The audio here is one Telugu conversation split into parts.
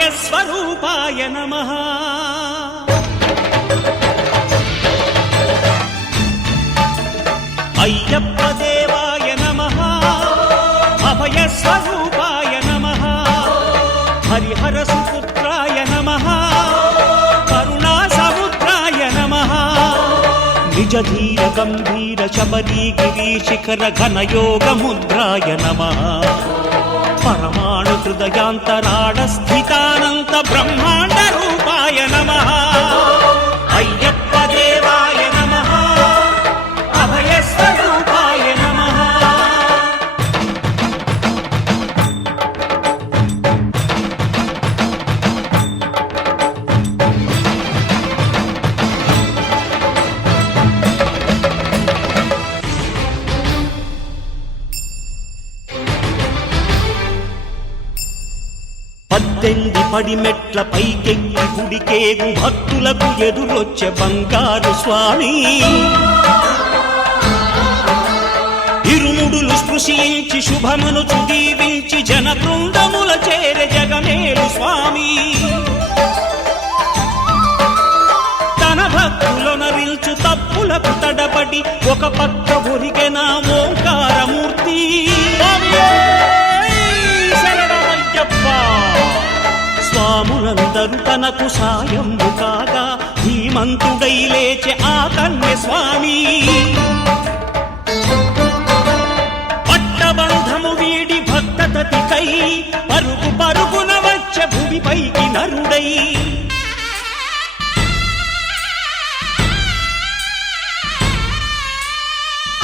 అభయస్వరూపాయ నమః అయ్యప్ప దేవాయ నమః అభయస్వరూపాయ నమః హరిహర సుపుత్రాయ నమః కరుణా సముద్రాయ నమః నిజ ధీర గంభీర శబరీ గిరి శిఖర ఘనయోగ ముద్రాయ నమః పరమాణు హృదయాంతరాళ స్థితానంత బ్రహ్మాండ రూపాయ నమః అయ్యప్ప దేవాయ నమః అభయస్వరూపాయ నమః పద్దెంది పడిమెట్ల పైకెక్కి గుడికేగు భక్తులకు ఎదురొచ్చే బంగారు స్వామి ఇరుముడులు స్పృశించి శుభమును దీవించి జన బృందముల చేర జగమేలు స్వామి తన భక్తులొనరిల్చు తప్పులకు తడబడి ఒక పక్క ఒరిగెన ఓంకారమూర్తి స్వాములందరూ తనకు సాయము కాగా ధీమంతుడై లేచె ఆ కన్య స్వామి పట్టబంధము వీడి భక్తతతికై పరుగు పరుగున వచ్చె భూమిపైకి నరుడై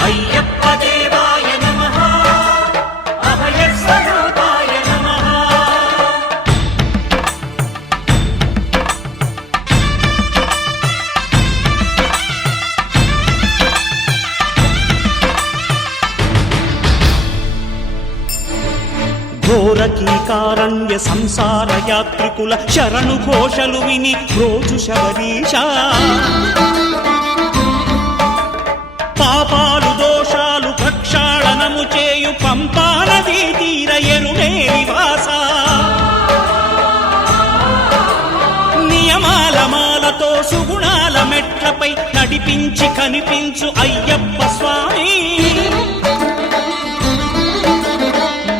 అయ్యప్ప దేవాయ నమః అభయస్వరూపాయ నమః ఘోరకీకారణ్య సంసార యాత్రికుల శరణు ఘోషలు విని రోజు శబరీష పాపాలు దోషాలు ప్రక్షాళనము చేయు పంపా నదీ తీర ఎరుమే నివాస నియమాల మాలతో సుగుణాల మెట్లపై నడిపించి కనిపించు అయ్యప్ప స్వామి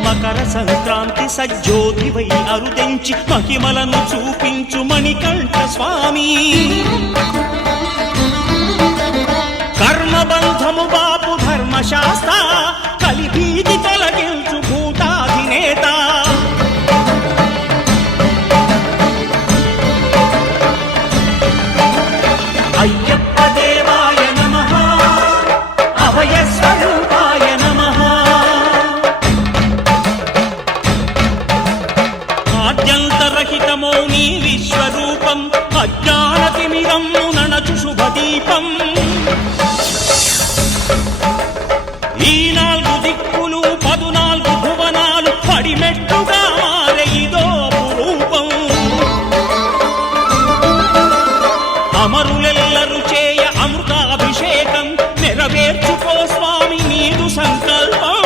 మకర సంక్రాంతి సజ్జోతివై అరుదెంచి మహిమలను చూపించు మణికంఠ స్వామి కర్మబంధము బాపు ధర్మశాస్త్ర కలిభీతి తొలగించు భూతాధినేత అయ్యప్ప దేవాయ నమః అభయస్వరూపాయ నమః ఆద్యంతరహితమో నీ విశ్వరూపం అజ్ఞానతిమిరము నణచు శుభదీపం ఈ నాలుగు దిక్కులు 14 భువనాలు పడిమెట్టుగా మారే ఇదో రూపం అమరులెల్లరు చేయ అమృతాభిషేకం నెరవేర్చుకో స్వామి నీదు సంకల్పం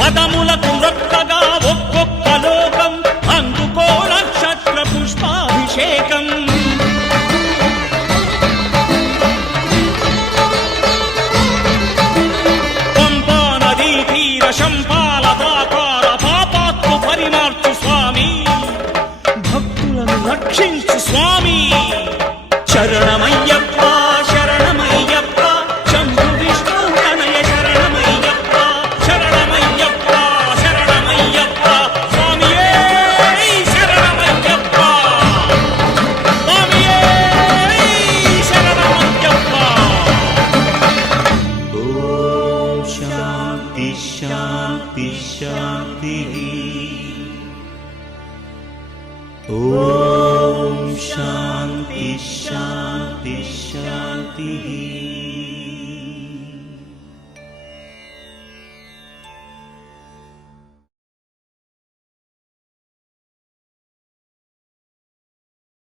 పదములకు రొక్కగా ఒక్కొక్క లోకం అందుకో నక్షత్ర పుష్పాభిషేకం శంపాలదాకార పాపాత్మ పరిమార్చు స్వామి భక్తులను రక్షించు స్వామి శరణమయ్యప్ప శరణమయ్యప్ప శంభు విష్ణు తనయ శరణమయ్యప్ప శరణమయ్యప్ప శరణమయ్యప్ప స్వామియే శరణమయ్యప్ప స్వామియే శరణమయ్యప్ప ఓం శాంతి శాంతి శాంతి ఓం శాంతి శాంతి శాంతి